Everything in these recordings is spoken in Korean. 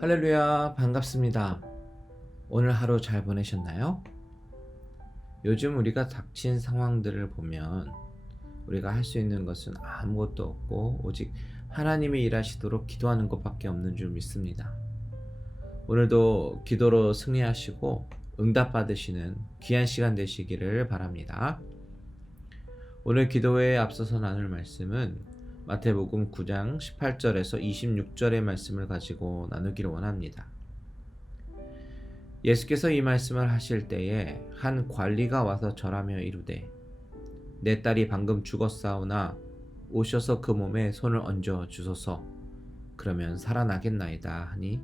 할렐루야, 반갑습니다. 오늘 하루 잘 보내셨나요? 요즘 우리가 닥친 상황들을 보면 우리가 할 수 있는 것은 아무것도 없고 오직 하나님이 일하시도록 기도하는 것밖에 없는 줄 믿습니다. 오늘도 기도로 승리하시고 응답받으시는 귀한 시간 되시기를 바랍니다. 오늘 기도회에 앞서서 나눌 말씀은 마태복음 9장 18절에서 26절의 말씀을 가지고 나누기를 원합니다. 예수께서 이 말씀을 하실 때에 한 관리가 와서 절하며 이르되 내 딸이 방금 죽었사오나 오셔서 그 몸에 손을 얹어 주소서. 그러면 살아나겠나이다 하니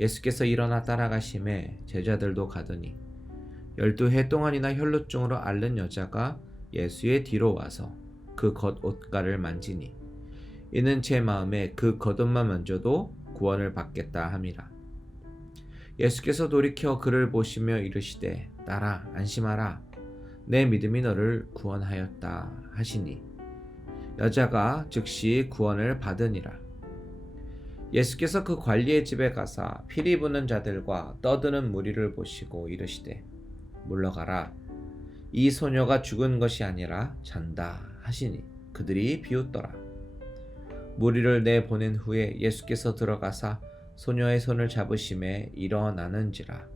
예수께서 일어나 따라가심에 제자들도 가더니 12해 동안이나 혈루증으로 앓는 여자가 예수의 뒤로 와서 그 겉옷가를 만지니 이는 제 마음에 그 겉옷만 만져도 구원을 받겠다 함이라. 예수께서 돌이켜 그를 보시며 이르시되 딸아 안심하라 내 믿음이 너를 구원하였다 하시니 여자가 즉시 구원을 받으니라. 예수께서 그 관리의 집에 가사 피리 부는 자들과 떠드는 무리를 보시고 이르시되 물러가라 이 소녀가 죽은 것이 아니라 잔다 하시니 그들이 비웃더라. 무리를 내보낸 후에 예수께서 들어가사 소녀의 손을 잡으심에 일어나는지라.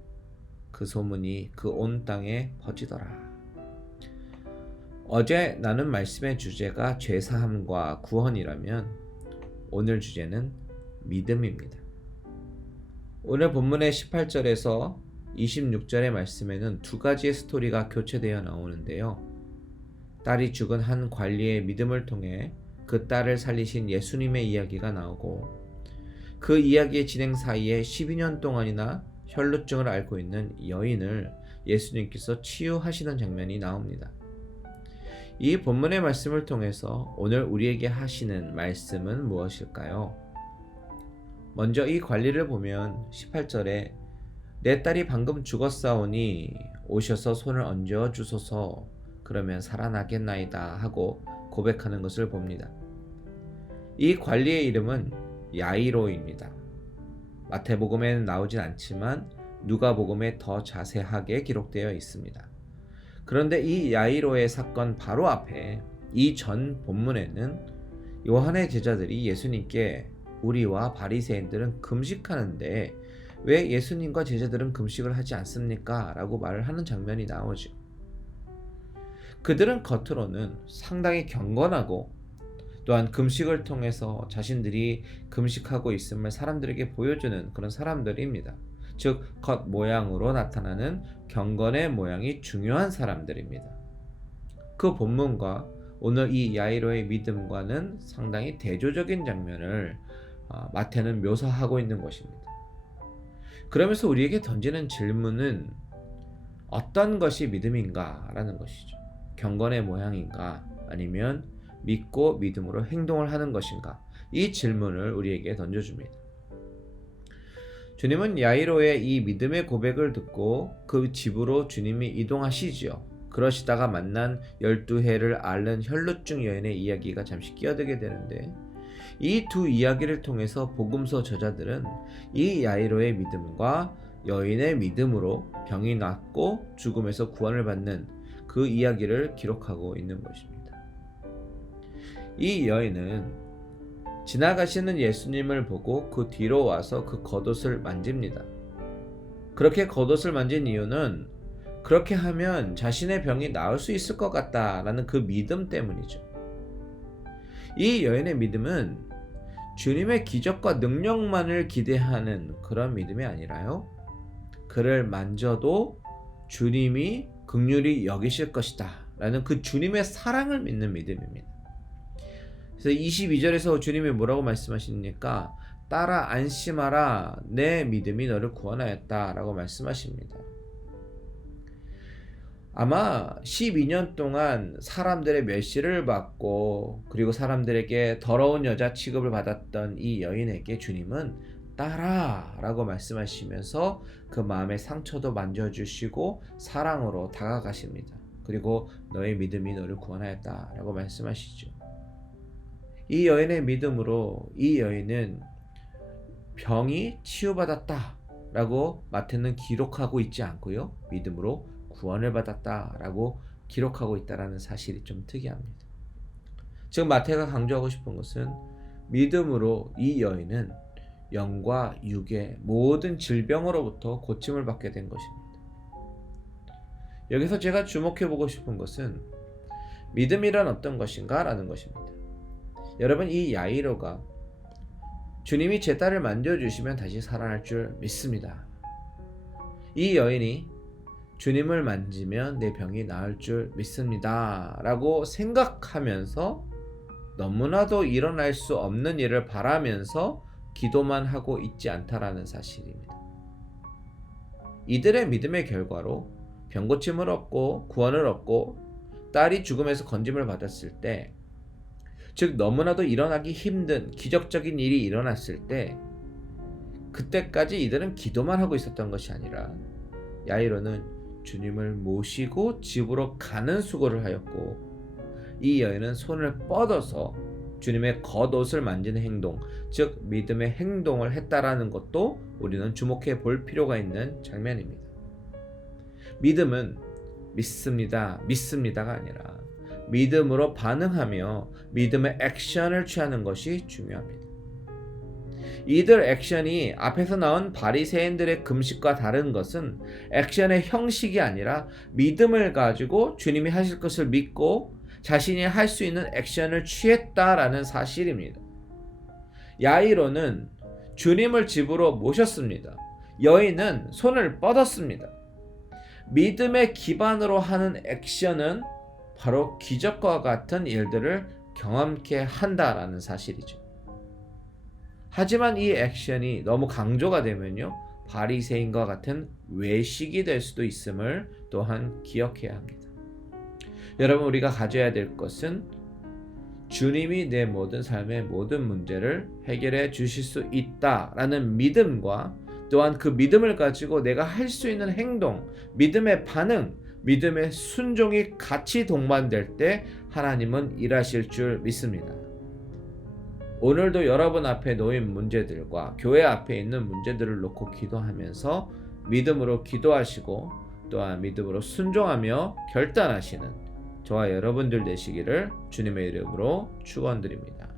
그 소문이 그 온 땅에 퍼지더라. 어제 나눈 말씀의 주제가 죄사함과 구원이라면 오늘 주제는 믿음입니다. 오늘 본문의 18절에서 26절의 말씀에는 두 가지의 스토리가 교체되어 나오는데요. 딸이 죽은 한 관리의 믿음을 통해 그 딸을 살리신 예수님의 이야기가 나오고 그 이야기의 진행 사이에 12년 동안이나 혈루증을 앓고 있는 여인을 예수님께서 치유하시는 장면이 나옵니다. 이 본문의 말씀을 통해서 오늘 우리에게 하시는 말씀은 무엇일까요? 먼저 이 관리를 보면 18절에 내 딸이 방금 죽었사오니 오셔서 손을 얹어 주소서. 그러면 살아나겠나이다 하고 고백하는 것을 봅니다. 이 관리의 이름은 야이로입니다. 마태복음에는 나오진 않지만 누가복음에 더 자세하게 기록되어 있습니다. 그런데 이 야이로의 사건 바로 앞에 이 전 본문에는 요한의 제자들이 예수님께 우리와 바리새인들은 금식하는데 왜 예수님과 제자들은 금식을 하지 않습니까? 라고 말을 하는 장면이 나오죠. 그들은 겉으로는 상당히 경건하고 또한 금식을 통해서 자신들이 금식하고 있음을 사람들에게 보여주는 그런 사람들입니다. 즉 겉모양으로 나타나는 경건의 모양이 중요한 사람들입니다. 그 본문과 오늘 이 야이로의 믿음과는 상당히 대조적인 장면을 마태는 묘사하고 있는 것입니다. 그러면서 우리에게 던지는 질문은 어떤 것이 믿음인가 라는 것이죠. 경건의 모양인가 아니면 믿고 믿음으로 행동을 하는 것인가, 이 질문을 우리에게 던져줍니다. 주님은 야이로의 이 믿음의 고백을 듣고 그 집으로 주님이 이동하시지요. 그러시다가 만난 12해를 앓는 혈루증 여인의 이야기가 잠시 끼어들게 되는데 이 두 이야기를 통해서 복음서 저자들은 이 야이로의 믿음과 여인의 믿음으로 병이 낫고 죽음에서 구원을 받는 그 이야기를 기록하고 있는 것입니다. 이 여인은 지나가시는 예수님을 보고 그 뒤로 와서 그 겉옷을 만집니다. 그렇게 겉옷을 만진 이유는 그렇게 하면 자신의 병이 나을 수 있을 것 같다라는 그 믿음 때문이죠. 이 여인의 믿음은 주님의 기적과 능력만을 기대하는 그런 믿음이 아니라요, 그를 만져도 주님이 긍휼히 여기실 것이다 라는 그 주님의 사랑을 믿는 믿음입니다. 그래서 22절에서 주님이 뭐라고 말씀하십니까? 딸아 안심하라 내 믿음이 너를 구원하였다 라고 말씀하십니다. 아마 12년 동안 사람들의 멸시를 받고 그리고 사람들에게 더러운 여자 취급을 받았던 이 여인에게 주님은 따라 라고 말씀하시면서 그 마음의 상처도 만져주시고 사랑으로 다가가십니다. 그리고 너의 믿음이 너를 구원하였다 라고 말씀하시죠. 이 여인의 믿음으로 이 여인은 병이 치유받았다 라고 마태는 기록하고 있지 않고요, 믿음으로 구원을 받았다 라고 기록하고 있다는 사실이 좀 특이합니다. 지금 마태가 강조하고 싶은 것은 믿음으로 이 여인은 영과 육의 모든 질병으로부터 고침을 받게 된 것입니다. 여기서 제가 주목해보고 싶은 것은 믿음이란 어떤 것인가 라는 것입니다. 여러분, 이 야이로가 주님이 제 딸을 만져주시면 다시 살아날 줄 믿습니다. 이 여인이 주님을 만지면 내 병이 나을 줄 믿습니다 라고 생각하면서 너무나도 일어날 수 없는 일을 바라면서 기도만 하고 있지 않다라는 사실입니다. 이들의 믿음의 결과로 병고침을 얻고 구원을 얻고 딸이 죽음에서 건짐을 받았을 때, 즉 너무나도 일어나기 힘든 기적적인 일이 일어났을 때, 그때까지 이들은 기도만 하고 있었던 것이 아니라 야이로는 주님을 모시고 집으로 가는 수고를 하였고, 이 여인은 손을 뻗어서 주님의 겉옷을 만지는 행동, 즉 믿음의 행동을 했다라는 것도 우리는 주목해 볼 필요가 있는 장면입니다. 믿음은 믿습니다가 아니라 믿음으로 반응하며 믿음의 액션을 취하는 것이 중요합니다. 이들 액션이 앞에서 나온 바리새인들의 금식과 다른 것은 액션의 형식이 아니라 믿음을 가지고 주님이 하실 것을 믿고 자신이 할 수 있는 액션을 취했다라는 사실입니다. 야이로는 주님을 집으로 모셨습니다. 여인은 손을 뻗었습니다. 믿음의 기반으로 하는 액션은 바로 기적과 같은 일들을 경험케 한다라는 사실이죠. 하지만 이 액션이 너무 강조가 되면요, 바리새인과 같은 외식이 될 수도 있음을 또한 기억해야 합니다. 여러분, 우리가 가져야 될 것은 주님이 내 모든 삶의 모든 문제를 해결해 주실 수 있다라는 믿음과 또한 그 믿음을 가지고 내가 할 수 있는 행동, 믿음의 반응, 믿음의 순종이 같이 동반될 때 하나님은 일하실 줄 믿습니다. 오늘도 여러분 앞에 놓인 문제들과 교회 앞에 있는 문제들을 놓고 기도하면서 믿음으로 기도하시고 또한 믿음으로 순종하며 결단하시는 저와 여러분들 되시기를 주님의 이름으로 축원드립니다.